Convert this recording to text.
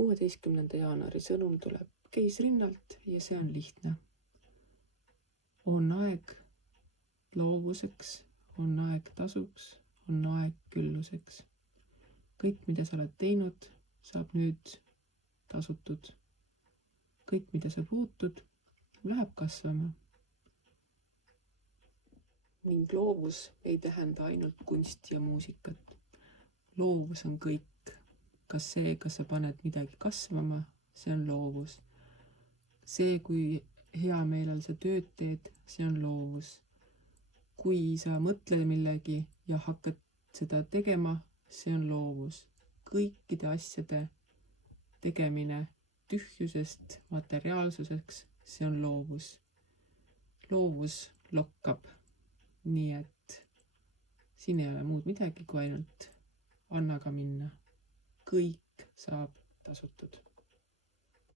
16. jaanuari sõnum tuleb keisrinnalt ja see on lihtne. On aeg loovuseks, on aeg tasuks, on aeg külluseks. Kõik, mida sa oled teinud, saab nüüd tasutud. Kõik, mida sa puutud, läheb kasvama. Ning loovus ei tähenda ainult kunsti ja muusikat. Loovus on kõik. Kas sa paned midagi kasvama, see on loovus. See, kui hea meelel sa tööd teed, see on loovus. Kui sa mõtled millegi ja hakkad seda tegema, see on loovus. Kõikide asjade tegemine tühjusest materiaalsuseks, see on loovus. Loovus lokkab. Nii et siin ei ole muud midagi kui ainult annaga minna. Kõik saab tasutud.